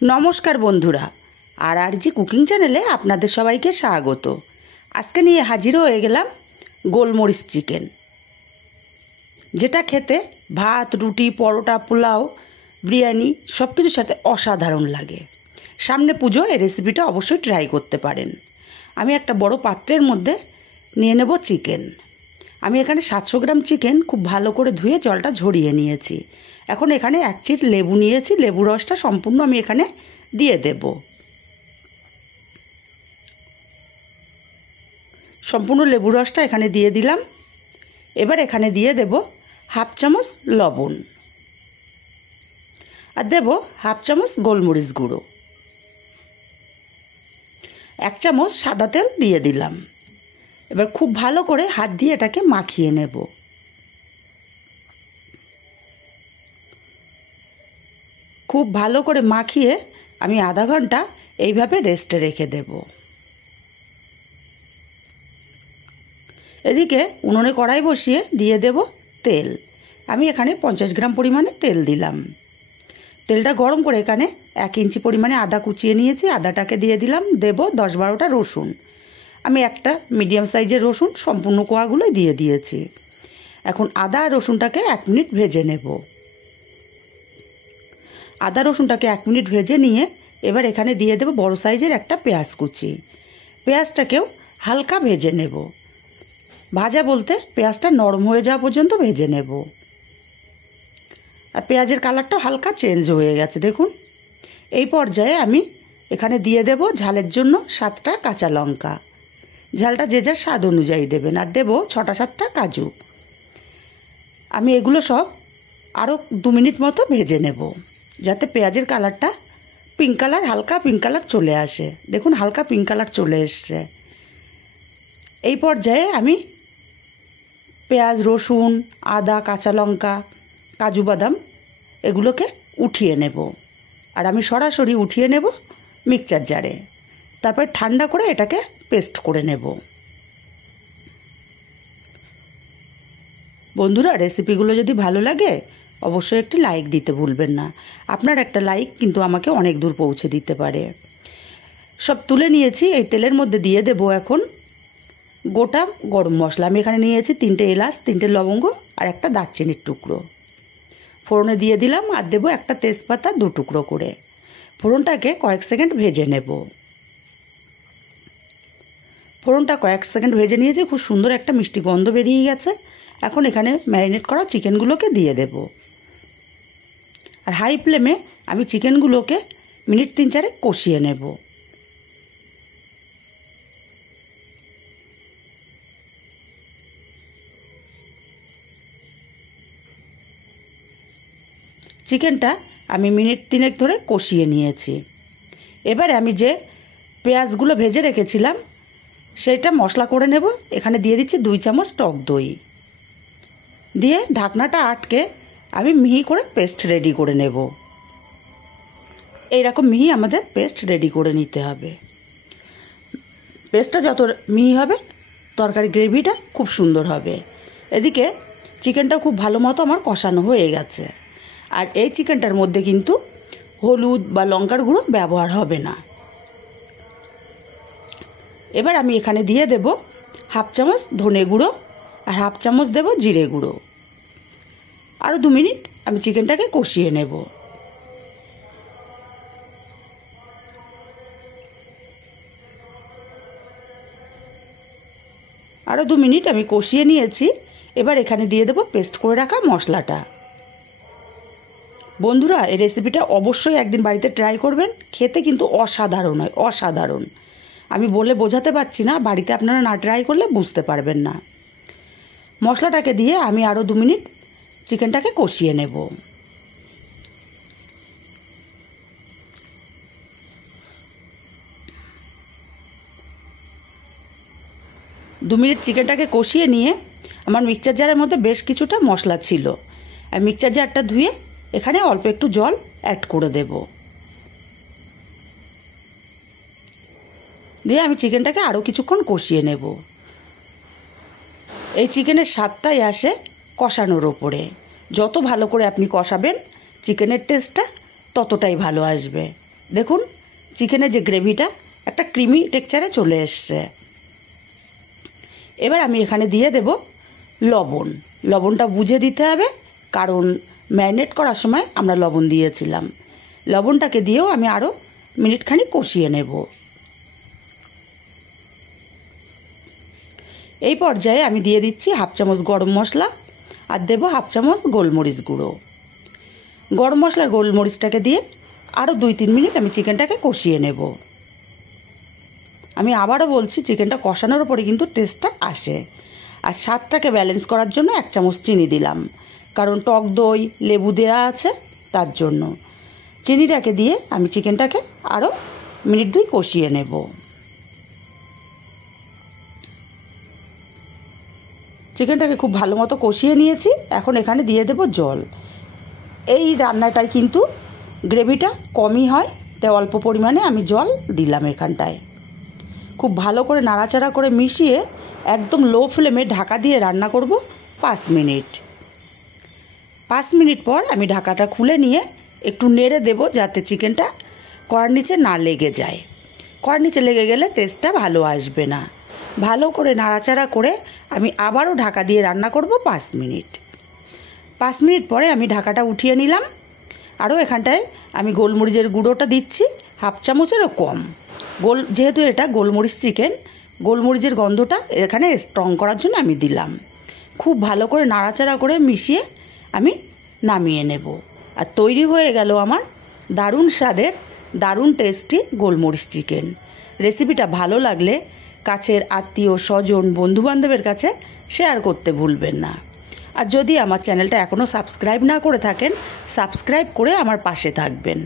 नमस्कार बंधुरा RG cooking चैनेले आपनादेर सबाइके स्वागत। आजके निये हाजिर हये गेलाम गोलमरिच चिकेन, जेटा खेते भात रुटी परोटा पोलाओ बिरियानी सब किछुर साथे असाधारण लागे। सामने पुजो এই রেসিপিটা অবশ্যই ট্রাই করতে পারেন। আমি একটা বড় পাত্রের মধ্যে নিয়ে নেব চিকেন। আমি এখানে 700 গ্রাম চিকেন খুব ভালো করে ধুয়ে জলটা ঝরিয়ে নিয়েছি। এখন এখানে এক চিট লেবু নিয়েছি, লেবু রসটা সম্পূর্ণ আমি এখানে দিয়ে দেব। সম্পূর্ণ লেবু রসটা এখানে দিয়ে দিলাম। এবার এখানে দিয়ে দেব হাফ চামচ লবণ আর দেব হাফ চামচ গোলমরিচ গুঁড়ো, এক চামচ সাদা তেল দিয়ে দিলাম। এবার খুব ভালো করে হাত দিয়ে এটাকে মাখিয়ে নেব। খুব ভালো করে মাখিয়ে আমি আধা ঘন্টা এইভাবে রেস্টে রেখে দেব। এদিকে উনুনে কড়াই বসিয়ে দিয়ে দেব তেল। আমি এখানে 50 গ্রাম পরিমাণে তেল দিলাম। তেলটা গরম করে এখানে 1 ইঞ্চি পরিমাণে আদা কুচিয়ে নিয়েছি, আদাটাকে দিয়ে দিলাম। দেব 10-12টা রসুন। আমি একটা মিডিয়াম সাইজের রসুন সম্পূর্ণ কোয়াগুলো দিয়ে দিয়েছি। এখন আদা আর রসুনটাকে 1 মিনিট ভেজে নেব। আদা রসুনটাকে 1 মিনিট ভেজে নিয়ে এবার এখানে দিয়ে দেব বড় সাইজের একটা পেঁয়াজ কুচি। পেঁয়াজটাকেও হালকা ভেজে নেব। ভাজা বলতে পেঁয়াজটা নরম হয়ে যাওয়া পর্যন্ত ভেজে নেব। আর পেঁয়াজের কালারটা হালকা চেঞ্জ হয়ে গেছে দেখুন। এই পর্যায়ে আমি এখানে দিয়ে দেব ঝালের জন্য 7টা কাঁচা লঙ্কা। ঝালটা যে যার স্বাদ অনুযায়ী দেবেন। আর দেব 6টা-7টা কাজু। আমি এগুলো সব আরও 2 মিনিট মতো ভেজে নেব, যাতে পেঁয়াজের কালারটা পিঙ্ক কালার, হালকা পিঙ্ক কালার চলে আসে। দেখুন হালকা পিঙ্ক কালার চলে এসছে। এই পর্যায়ে আমি পেঁয়াজ রসুন আদা কাঁচা লঙ্কা কাজু বাদাম এগুলোকে উঠিয়ে নেব। আর আমি সরাসরি উঠিয়ে নেব মিক্সচার জারে। তারপর ঠান্ডা করে এটাকে পেস্ট করে নেব। বন্ধুরা রেসিপিগুলো যদি ভালো লাগে অবশ্যই একটি লাইক দিতে ভুলবেন না। আপনার একটা লাইক কিন্তু আমাকে অনেক দূর পৌঁছে দিতে পারে। সব তুলে নিয়েছি। এই তেলের মধ্যে দিয়ে দেব এখন গোটা গরম মশলা। আমি এখানে নিয়েছি 3টে এলাচ 3টে লবঙ্গ আর একটা দারচিনির টুকরো। ফোড়নে দিয়ে দিলাম। আর দেব একটা তেজপাতা 2 টুকরো করে। ফোড়নটাকে কয়েক সেকেন্ড ভেজে নেব। ফোড়নটা কয়েক সেকেন্ড ভেজে নিয়েছি। খুব সুন্দর একটা মিষ্টি গন্ধ বেরিয়ে গেছে। এখন এখানে ম্যারিনেট করা চিকেনগুলোকে দিয়ে দেব। আর হাই ফ্লেমে আমি চিকেনগুলোকে মিনিট 3-4 কষিয়ে নেব। চিকেনটা আমি মিনিট 3 ধরে কষিয়ে নিয়েছি। এবারে আমি যে পেঁয়াজগুলো ভেজে রেখেছিলাম সেটা মশলা করে নেব। এখানে দিয়ে দিচ্ছি 2 চামচ টক দই দিয়ে ঢাকনাটা আটকে আমি মিহি করে পেস্ট রেডি করে নেব। এইরকম মিহি আমাদের পেস্ট রেডি করে নিতে হবে। পেস্টটা যত মিহি হবে তরকারি গ্রেভিটা খুব সুন্দর হবে। এদিকে চিকেনটা খুব ভালো মতো আমার কষানো হয়ে গেছে। আর এই চিকেনটার মধ্যে কিন্তু হলুদ বা লঙ্কার গুঁড়ো ব্যবহার হবে না। এবার আমি এখানে দিয়ে দেব হাফ চামচ ধনে গুঁড়ো আর হাফ চামচ দেব জিরে গুঁড়ো। আরও 2 মিনিট আমি চিকেনটাকে কষিয়ে নেব। আরও 2 মিনিট আমি কষিয়ে নিয়েছি। এবার এখানে দিয়ে দেব পেস্ট করে রাখা মশলাটা। বন্ধুরা এই রেসিপিটা অবশ্যই একদিন বাড়িতে ট্রাই করবেন। খেতে কিন্তু অসাধারণ হয়, অসাধারণ। আমি বলে বোঝাতে পারছি না, বাড়িতে আপনারা না ট্রাই করলে বুঝতে পারবেন না। মশলাটাকে দিয়ে আমি আরও 2 মিনিট চিকেনটাকে কষিয়ে নেব। 2 মিনিট চিকেনটাকে কষিয়ে নিয়ে আমার মিক্সচার জারের মধ্যে বেশ কিছুটা মশলা ছিল। আর মিক্সচার জারটা ধুয়ে এখানে অল্প একটু জল অ্যাড করে দেব। দিয়ে আমি চিকেনটাকে আরও কিছুক্ষণ কষিয়ে নেব। এই চিকেনের স্বাদটাই আসে কষানোর ওপরে। যত ভালো করে আপনি কষাবেন চিকেনের টেস্টটা ততটাই ভালো আসবে। দেখুন চিকেনের যে গ্রেভিটা একটা ক্রিমি টেক্সচারে চলে এসছে। এবার আমি এখানে দিয়ে দেব লবণ। লবণটা বুঝে দিতে হবে, কারণ ম্যারিনেট করার সময় আমরা লবণ দিয়েছিলাম। লবণটাকে দিয়েও আমি আরও মিনিটখানিক কষিয়ে নেব। এই পর্যায়ে আমি দিয়ে দিচ্ছি 1/2 চামচ গরম মশলা আর দেব 1/2 চামচ গোলমরিচ গুঁড়ো। গরম মশলার গোলমরিচটাকে দিয়ে আরও 2-3 মিনিট আমি চিকেনটাকে কষিয়ে নেব। আমি আবারও বলছি, চিকেনটা কষানোর পরে কিন্তু টেস্টটা আসে। আর স্বাদটাকে ব্যালেন্স করার জন্য 1 চামচ চিনি দিলাম, কারণ টক দই লেবু দেওয়া আছে, তার জন্য চিনিটাকে দিয়ে আমি চিকেনটাকে আরও মিনিট 2 কষিয়ে নেব। চিকেনটাকে খুব ভালো মতো কষিয়ে নিয়েছি। এখন এখানে দিয়ে দেব জল। এই রান্নাটায় কিন্তু গ্রেভিটা কমই হয়, তাই অল্প পরিমাণে আমি জল দিলাম এখানটায়। খুব ভালো করে নাড়াচাড়া করে মিশিয়ে একদম লো ফ্লেমে ঢাকা দিয়ে রান্না করব 5 মিনিট। 5 মিনিট পর আমি ঢাকাটা খুলে নিয়ে একটু নেড়ে দেব, যাতে চিকেনটা কড়ার নিচে না লেগে যায়। কড়ার নিচে লেগে গেলে টেস্টটা ভালো আসবে না। ভালো করে নাড়াচাড়া করে আমি আবারও ঢাকা দিয়ে রান্না করব 5 মিনিট। 5 মিনিট পরে আমি ঢাকাটা উঠিয়ে নিলাম। আরও এখানটায় আমি গোলমরিচের গুঁড়োটা দিচ্ছি 1/2 চামচেরও কম। যেহেতু এটা গোলমরিচ চিকেন, গোলমরিচের গন্ধটা এখানে স্ট্রং করার জন্য আমি দিলাম। খুব ভালো করে নাড়াচাড়া করে মিশিয়ে আমি নামিয়ে নেব। আর তৈরি হয়ে গেল আমার দারুণ স্বাদের, দারুণ টেস্টি গোলমরিচ চিকেন। রেসিপিটা ভালো লাগলে কাছের আত্মীয় স্বজন বন্ধুবান্ধবের কাছে শেয়ার করতে ভুলবেন না। আর যদি আমার চ্যানেলটা এখনও সাবস্ক্রাইব না করে থাকেন, সাবস্ক্রাইব করে আমার পাশে থাকবেন।